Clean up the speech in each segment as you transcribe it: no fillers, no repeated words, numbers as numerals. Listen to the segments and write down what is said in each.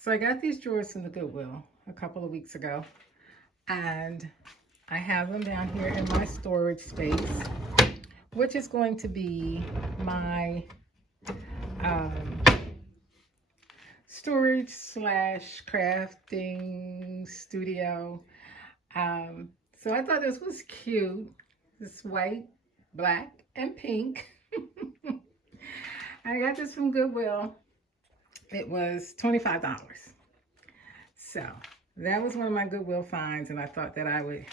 So I got these drawers from the Goodwill a couple of weeks ago, and I have them down here in my storage space, which is going to be my um, storage slash crafting studio. So I thought this was cute. This white, black, and pink. I got this from Goodwill. It was $25. So that was one of my Goodwill finds, and I thought that I would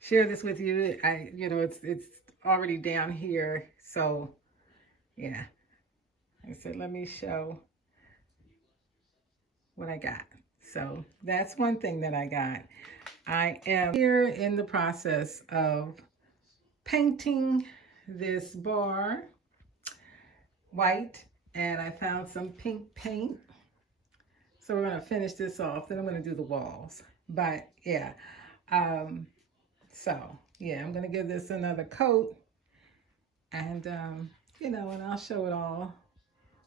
share this with you. It's already down here, so yeah. I said, let me show what I got. So that's one thing that I got. I am here in the process of painting this bar white, and I found some pink paint. So we're going to finish this off. Then I'm going to do the walls. But yeah, I'm going to give this another coat, and and I'll show it all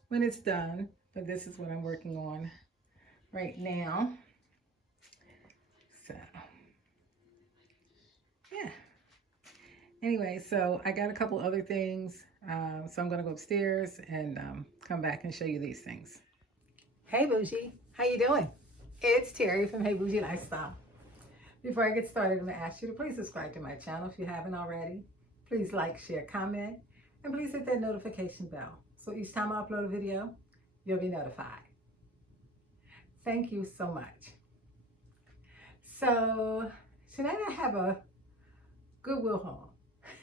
when it's done. But this is what I'm working on right now. So yeah. Anyway, so I got a couple other things. So I'm going to go upstairs and come back and show you these things. Hey Bougie, how you doing? It's Terry from Hey Bougie Lifestyle. Before I get started, I'm going to ask you to please subscribe to my channel if you haven't already. Please like, share, comment, and please hit that notification bell. So each time I upload a video, you'll be notified. Thank you so much. So tonight I have a Goodwill haul.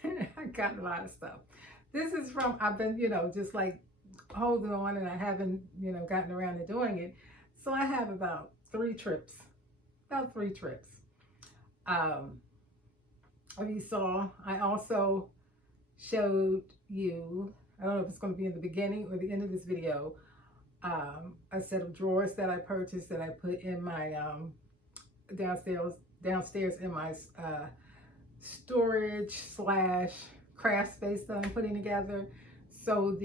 I got a lot of stuff. This is from, I've been, just like holding on, and I haven't, gotten around to doing it. So I have about three trips. You saw, I also showed you, I don't know if it's going to be in the beginning or the end of this video, a set of drawers that I purchased that I put in my downstairs in my storage slash craft space that I'm putting together. So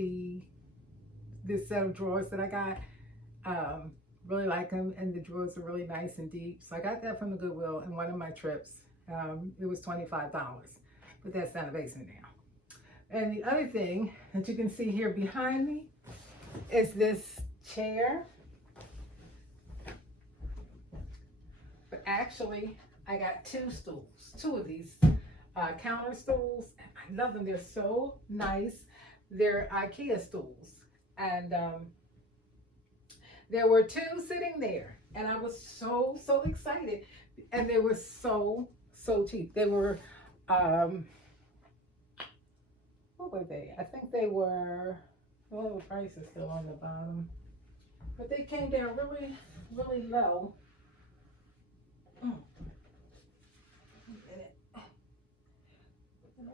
this set of drawers that I got, really like them, and the drawers are really nice and deep. So I got that from the Goodwill in one of my trips. It was $25, but that's down the basement now. And the other thing that you can see here behind me is this chair. But actually, I got two of these counter stools. I love them. They're so nice. They're IKEA stools. And there were two sitting there, and I was so excited. And they were so cheap. They were, what were they? I think they were, well, the price is still on the bottom. But they came down really low.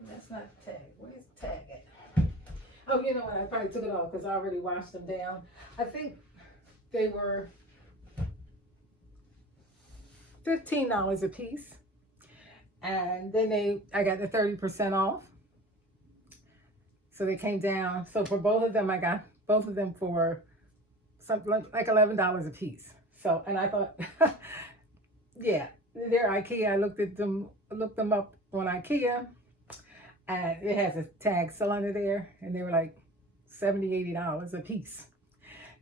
That's not the tag. Where's the tag at? Oh, you know what? I probably took it off because I already washed them down. I think they were $15 a piece. And then I got the 30% off. So they came down. So for both of them, I got both of them for something like $11 a piece. So, and I thought, yeah, they're IKEA. I looked them up on IKEA, and it has a tag still under there, and they were like $70, $80 a piece.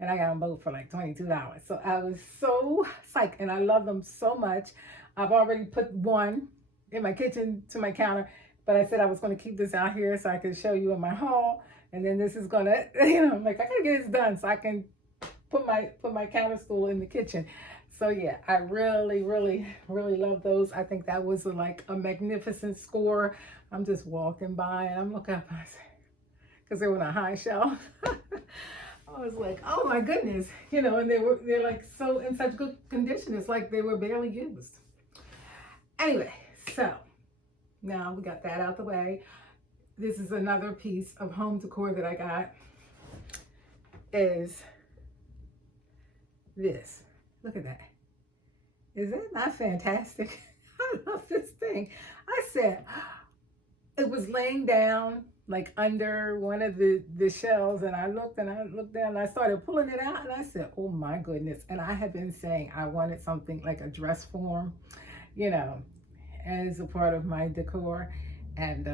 And I got them both for like $22. So I was so psyched, and I love them so much. I've already put one in my kitchen to my counter, but I said I was going to keep this out here so I could show you in my haul. And then this is going to, I'm like, I got to get this done so I can put my counter stool in the kitchen. So yeah, I really love those. I think that was like a magnificent score. I'm just walking by and I'm looking up, because they were on a high shelf. I was like, oh my goodness, and they're like so in such good condition. It's like they were barely used. Anyway, so now we got that out the way. This is another piece of home decor that I got. Is this? Look at that. Is that not fantastic? I love this thing. I said, it was laying down like under one of the shelves, and I looked down and I started pulling it out, and I said, oh my goodness. And I have been saying I wanted something like a dress form, you know, as a part of my decor. And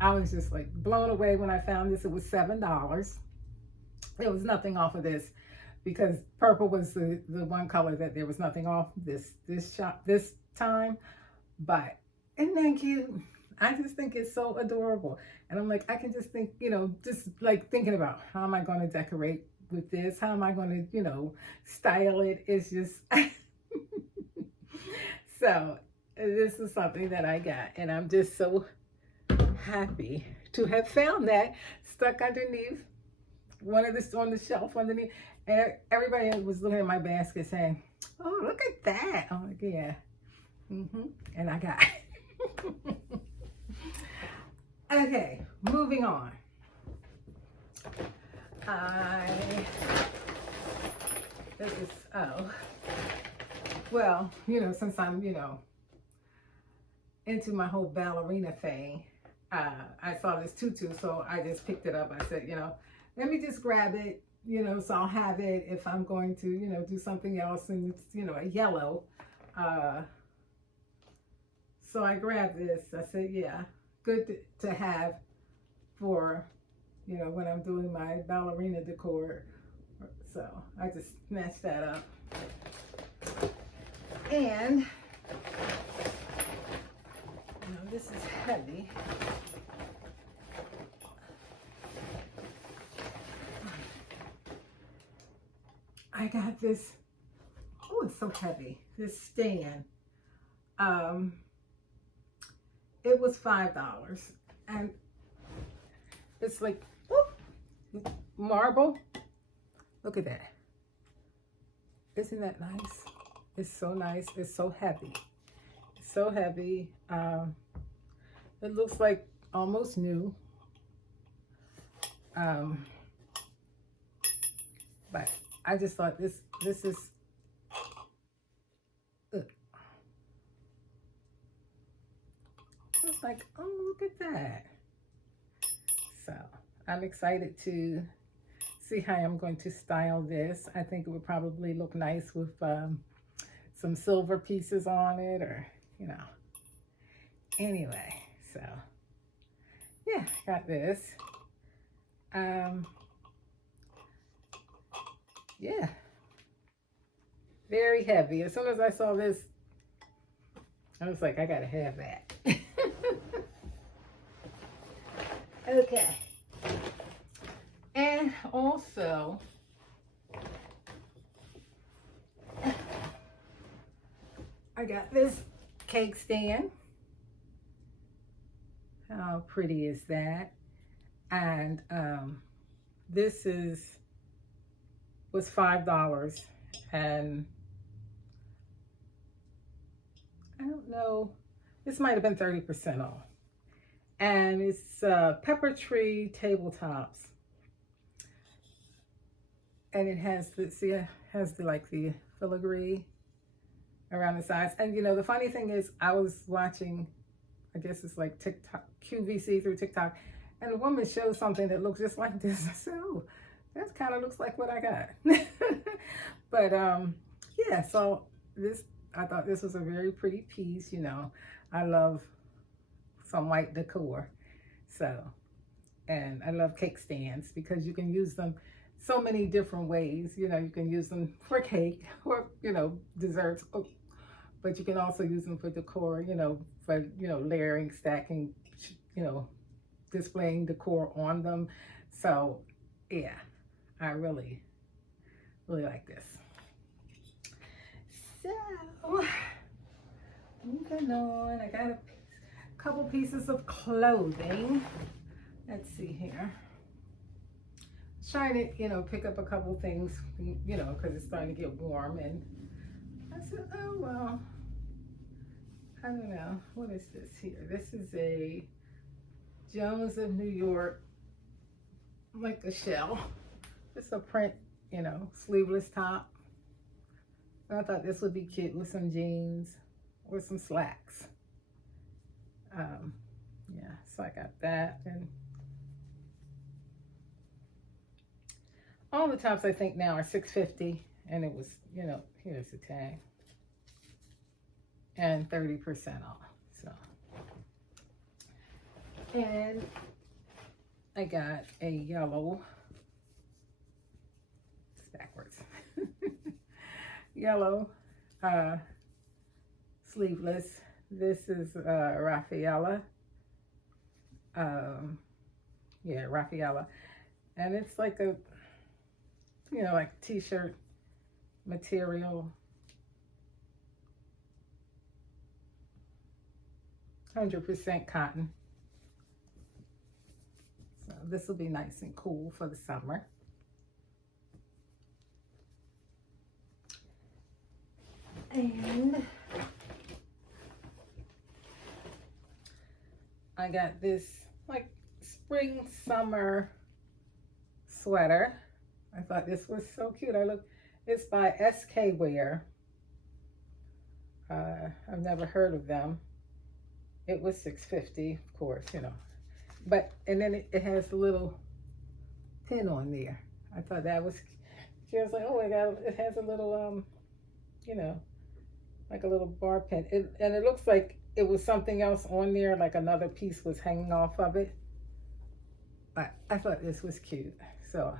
I was just like blown away when I found this. It was $7. There was nothing off of this because purple was the one color that there was nothing off this shop this time. But isn't that cute? I just think it's so adorable. And I'm like, I can just think, you know, just like thinking about how am I going to decorate with this? How am I going to, you know, style it? It's just, so this is something that I got. And I'm just so happy to have found that stuck underneath one of this on the shelf underneath. And everybody was looking at my basket saying, oh, look at that. I'm like, yeah. And I got it. Okay, moving on. This is, well, you know, since I'm, you know, into my whole ballerina thing, I saw this tutu, so I just picked it up. I said, you know, let me just grab it, you know, so I'll have it if I'm going to, you know, do something else, and it's, you know, a yellow. So I grabbed this. I said, yeah, good to have for, you know, when I'm doing my ballerina decor. So I just snatched that up. And, you know, this is heavy. I got this, oh, it's so heavy, this stand. It was $5, and it's like, whoop, marble. Look at that. Isn't that nice? It's so nice. It's so heavy. It's so heavy. It looks like almost new. But I just thought this is, I was like, oh, look at that. So I'm excited to see how I'm going to style this. I think it would probably look nice with some silver pieces on it, or, you know. Anyway, so yeah, got this. Yeah, very heavy. As soon as I saw this, I was like, I gotta have that. Okay. And also, I got this cake stand. How pretty is that? And this was $5, and I don't know, this might have been 30% off. And it's pepper tree tabletops, and it has the, see, it has the, like, the filigree around the sides. And you know, the funny thing is, I was watching, I guess it's like TikTok, QVC through TikTok, and a woman showed something that looks just like this. I said, oh, that kind of looks like what I got. But yeah, so this, I thought this was a very pretty piece. You know, I love some white decor. So, and I love cake stands because you can use them so many different ways. You know, you can use them for cake or, you know, desserts, but you can also use them for decor, you know, for, you know, layering, stacking, you know, displaying decor on them. So yeah, I really, really like this. So moving on, I got a couple pieces of clothing. Let's see here. Trying to, you know, pick up a couple things, you know, because it's starting to get warm. And I said, oh, well, I don't know. What is this here? This is a Jones of New York, like a shell. It's a print, you know, sleeveless top. And I thought this would be cute with some jeans or some slacks. Yeah, So I got that, and all the tops I think now are $6.50, and it was, you know, here's the tag, and 30% off. So, and I got a yellow, it's backwards, yellow sleeveless. This is Raffaella. Yeah, Raffaella. And it's like a, you know, like t-shirt material. 100% cotton. So this will be nice and cool for the summer. And I got this like spring summer sweater. I thought this was so cute. It's by SK Wear. I've never heard of them. It was $6.50, of course, you know. But, and then it has a little pin on there. I thought that was, she was like, oh my God, it has a little, you know, like a little bar pin. And it looks like it was something else on there, like another piece was hanging off of it. But I thought this was cute. So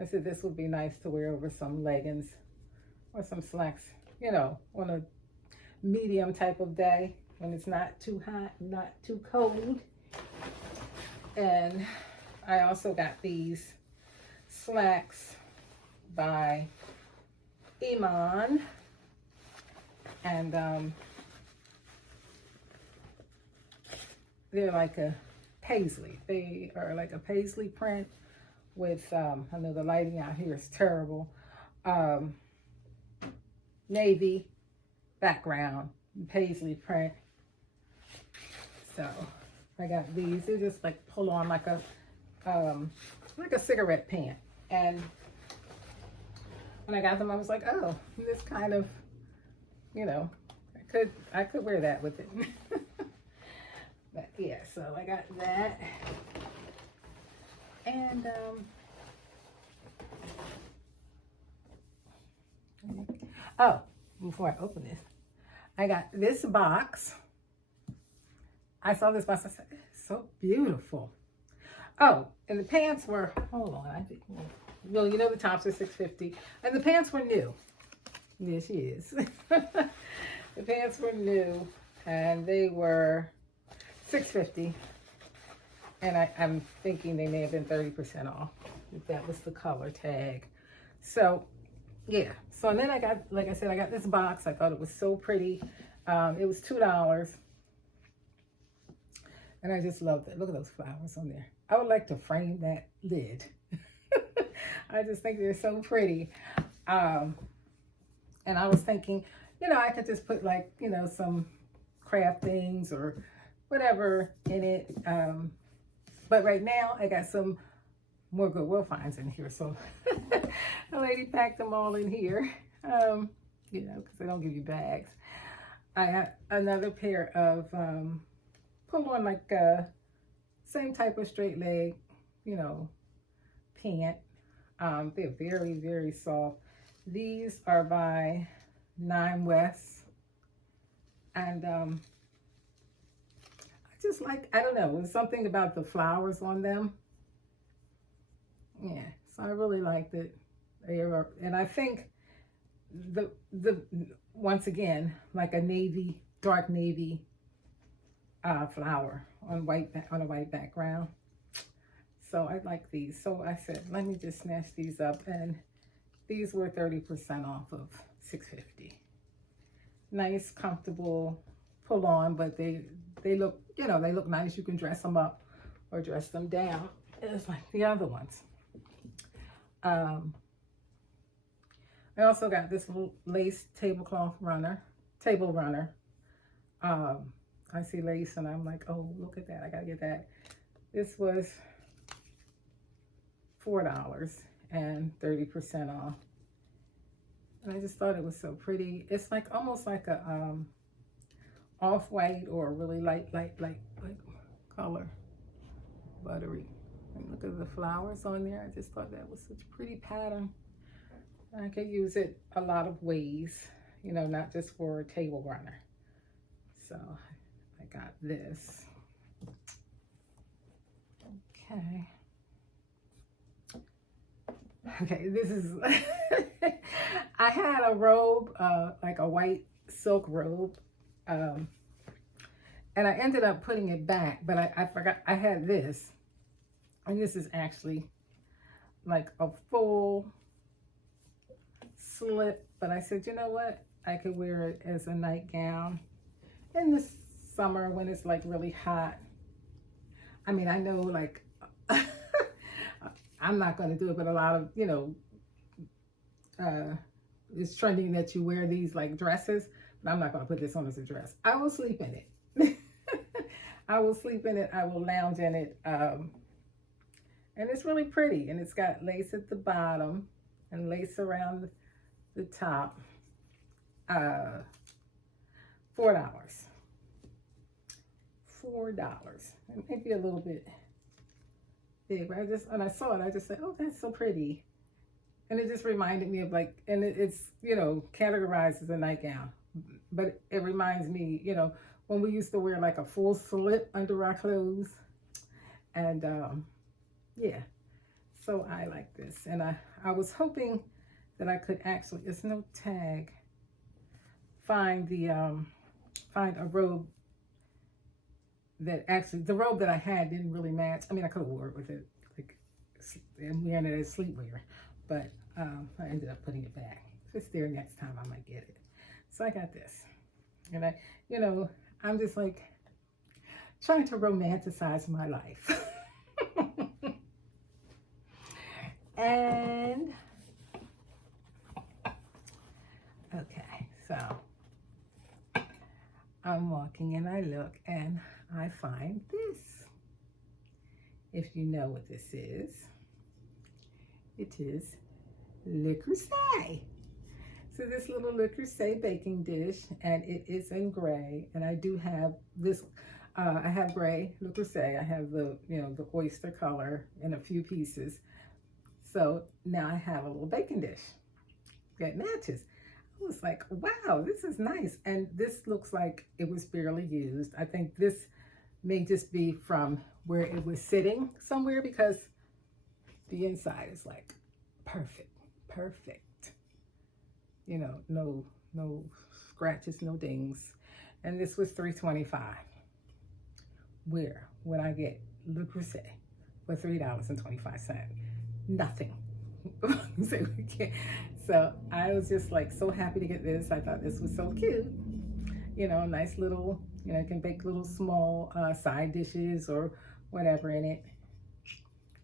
I said this would be nice to wear over some leggings or some slacks, you know, on a medium type of day when it's not too hot, not too cold. And I also got these slacks by Iman, and they're like a paisley. They are like a paisley print with, I know the lighting out here is terrible, navy background, paisley print. So I got these. They just like pull on like a cigarette pant. And when I got them, I was like, oh, this kind of, you know, I could wear that with it. But yeah, so I got that. And oh, before I open this, I got this box. I saw this box. I said, it's so beautiful. Oh, and the pants were, hold on, I think, well, you know the tops are $6.50, and the pants were new. Yes, she is. The pants were new, and they were $6.50, and I'm thinking they may have been 30% off, if that was the color tag. So, yeah. So, and then I got, like I said, I got this box. I thought it was so pretty. It was $2. And I just loved it. Look at those flowers on there. I would like to frame that lid. I just think they're so pretty. And I was thinking, you know, I could just put like, you know, some craft things or whatever in it. But right now I got some more Goodwill finds in here. So the lady packed them all in here, you know, because they don't give you bags. I got another pair of pull on like same type of straight leg, you know, pant. They're very, very soft. These are by 9 West. And I just like, I don't know, there's something about the flowers on them. Yeah, so I really liked it. They were, and I think the once again, like a navy, dark navy flower on a white background. So I like these. So I said, let me just snatch these up, and these were 30% off of $6.50. Nice, comfortable pull on, but they look, you know, they look nice. You can dress them up or dress them down. It's like the other ones. I also got this little lace table runner. I see lace and I'm like, oh, look at that. I gotta get that. This was $4 and 30% off. And I just thought it was so pretty. It's like almost like a off-white or a really light, color, buttery. And look at the flowers on there. I just thought that was such a pretty pattern. I could use it a lot of ways, you know, not just for a table runner. So I got this. Okay. Okay, this is, I had a robe, like a white silk robe, and I ended up putting it back, but I forgot I had this, and this is actually like a full slip, but I said, you know what, I could wear it as a nightgown in the summer when it's like really hot. I mean, I know like, I'm not going to do it, but a lot of, you know, it's trending that you wear these like dresses, but I'm not going to put this on as a dress. I will sleep in it. I will sleep in it. I will lounge in it. And it's really pretty, and it's got lace at the bottom and lace around the top. $4. It may be a little bit big, but when I saw it, I just said, oh, that's so pretty. And it just reminded me of like, and it's, you know, categorized as a nightgown, but it reminds me, you know, when we used to wear like a full slip under our clothes. And yeah, so I like this. And I was hoping that I could actually, there's no tag, find a robe that actually, the robe that I had didn't really match. I mean, I could have wore it with it, like, and wearing it as sleepwear, but I ended up putting it back. If it's there next time, I might get it. So I got this, and I, you know, I'm just like trying to romanticize my life. And okay, so I'm walking and I look and I find this. If you know what this is, it is Le Creuset. So this little Le Creuset baking dish, and it is in gray. And I do have this, I have gray Le Creuset. I have the, you know, the oyster color in a few pieces. So now I have a little baking dish that matches. I was like, wow, this is nice. And this looks like it was barely used. I think this may just be from where it was sitting somewhere, because the inside is like perfect. You know, no scratches, no dings. And this was $3.25. Where would I get Le Creuset for $3.25? Nothing. So I was just like so happy to get this. I thought this was so cute. You know, nice little, you know, you can bake little small side dishes or whatever in it.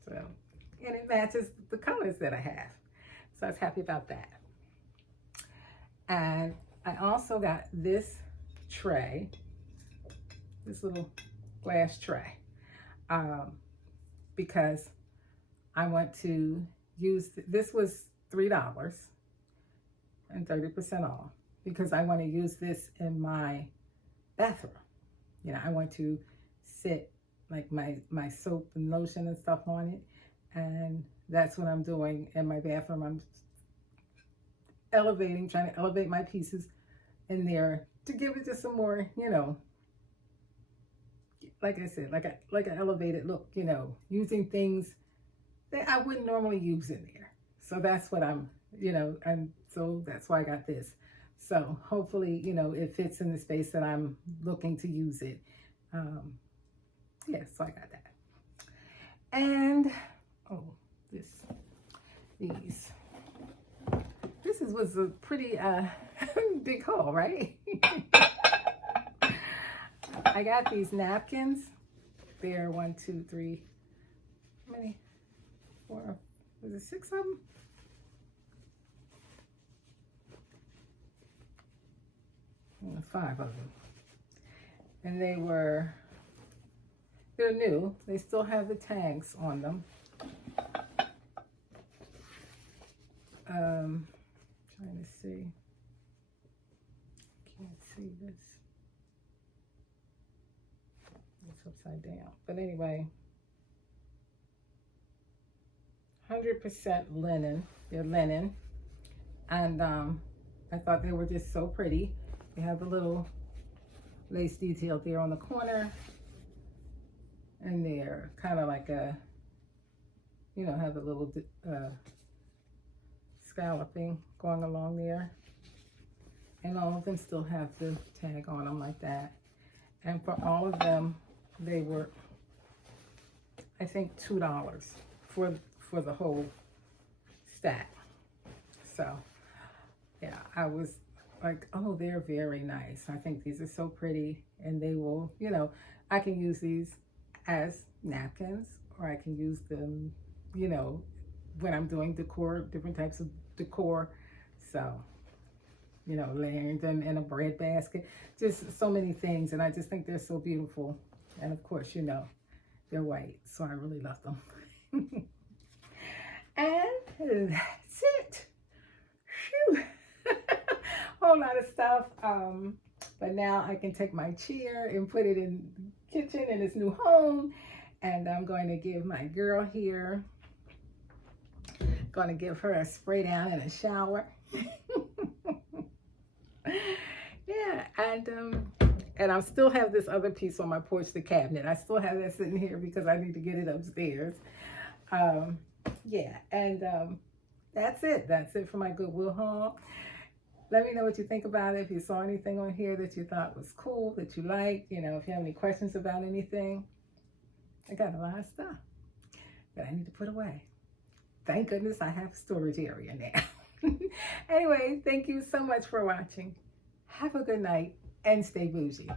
So, and it matches the colors that I have. So I was happy about that. And I also got this tray, this little glass tray, because I want to use, this was $3 and 30% off, because I want to use this in my bathroom. You know, I want to sit like my soap and lotion and stuff on it, and that's what I'm doing in my bathroom. I'm elevating, trying to elevate my pieces in there to give it just some more, you know, like I said, like an elevated look, you know, using things that I wouldn't normally use in there. So that's what I'm, you know, so that's why I got this. So hopefully, you know, it fits in the space that I'm looking to use it. Yeah, so I got that. And, oh, these. This was a pretty big haul, right? I got these napkins. They're 1, 2, 3, how many? 4, was it 6 of them? And 5 of them. And they're new. They still have the tags on them. Trying to see. Can't see this. It's upside down. But anyway, 100% linen. They're linen. And I thought they were just so pretty. They have the little lace detail there on the corner. And they're kind of like a, you know, have the little scalloping going along there. And all of them still have the tag on them like that. And for all of them, they were, I think, $2 for the whole stack. So, yeah, I was like, oh, they're very nice. I think these are so pretty, and they will, you know, I can use these as napkins, or I can use them, you know, when I'm doing decor, different types of decor. So, you know, layering them in a bread basket, just so many things. And I just think they're so beautiful. And of course, you know, they're white, so I really love them. And that's it. Phew. Whole lot of stuff. But now I can take my chair and put it in the kitchen in this new home. And I'm going to give my girl here, going to give her a spray down and a shower. Yeah, and I still have this other piece on my porch, the cabinet. I still have that sitting here because I need to get it upstairs. Yeah, and that's it. That's it for my Goodwill haul. Let me know what you think about it. If you saw anything on here that you thought was cool, that you liked, you know, if you have any questions about anything. I got a lot of stuff that I need to put away. Thank goodness I have a storage area now. Anyway, thank you so much for watching. Have a good night and stay bougie.